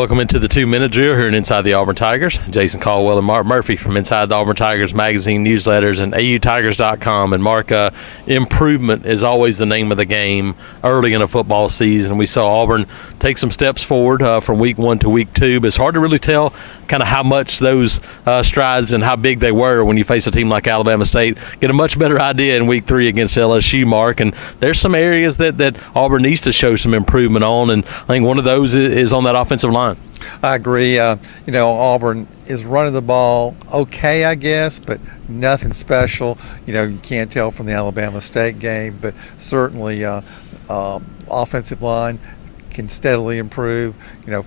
Welcome into the 2-minute drill here in Inside the Auburn Tigers. Jason Caldwell and Mark Murphy from Inside the Auburn Tigers magazine, newsletters, and AUTigers.com. And Mark, improvement is always the name of the game early in a football season. We saw Auburn take some steps forward from week 1 to week 2, but it's hard to really tell kind of how much those strides and how big they were when you face a team like Alabama State. Get a much better idea in week 3 against LSU, Mark. And there's some areas that Auburn needs to show some improvement on, and I think one of those is on that offensive line. I agree. Auburn is running the ball okay, I guess, but nothing special. You can't tell from the Alabama State game, but certainly offensive line can steadily improve.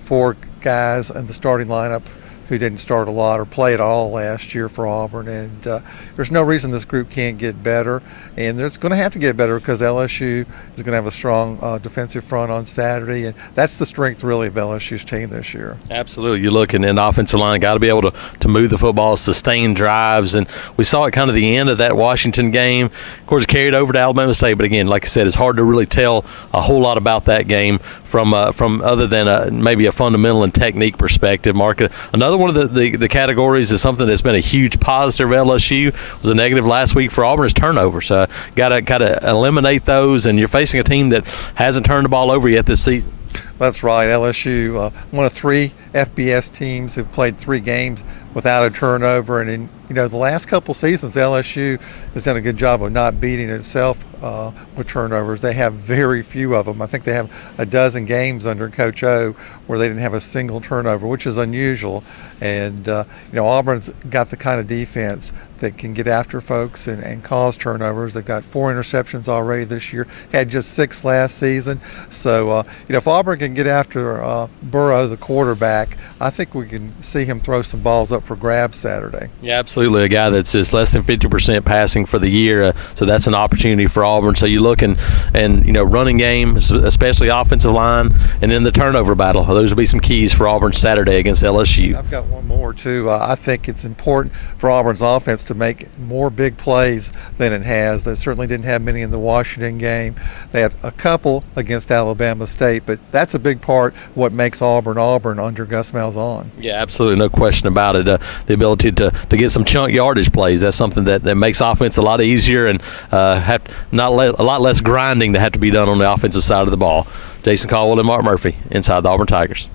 4 guys in the starting lineup who didn't start a lot or play at all last year for Auburn, and there's no reason this group can't get better, and it's going to have to get better because LSU is going to have a strong defensive front on Saturday, and that's the strength really of LSU's team this year. Absolutely. You're looking in the offensive line, got to be able to move the football, sustain drives, and we saw it kind of the end of that Washington game. Of course, it carried over to Alabama State, but again, like I said, it's hard to really tell a whole lot about that game from other than maybe a fundamental and technique perspective. Mark, another one of the categories is something that's been a huge positive of LSU, was a negative last week for Auburn, is turnovers. Got to eliminate those, and you're facing a team that hasn't turned the ball over yet this season. That's right. LSU, one of 3 FBS teams who've played 3 games without a turnover, and in the last couple seasons, LSU has done a good job of not beating itself with turnovers. They have very few of them. I think they have a dozen games under Coach O where they didn't have a single turnover, which is unusual. And Auburn's got the kind of defense that can get after folks and cause turnovers. They've got 4 interceptions already this year, had just 6 last season. So if Auburn can get after Burrow, the quarterback, I think we can see him throw some balls up for grabs Saturday. Yeah, absolutely. A guy that's just less than 50% passing for the year, so that's an opportunity for Auburn. So you look and running game, especially offensive line, and then the turnover battle. Those will be some keys for Auburn Saturday against LSU. I've got one more too. I think it's important for Auburn's offense to make more big plays than it has. They certainly didn't have many in the Washington game. They had a couple against Alabama State, but that's a big part of what makes Auburn under Gus Malzahn. Yeah, absolutely, no question about it. The ability to get some chunk yardage plays, that's something that makes offense a lot easier, and a lot less grinding to have to be done on the offensive side of the ball. Jason Caldwell and Mark Murphy, Inside the Auburn Tigers.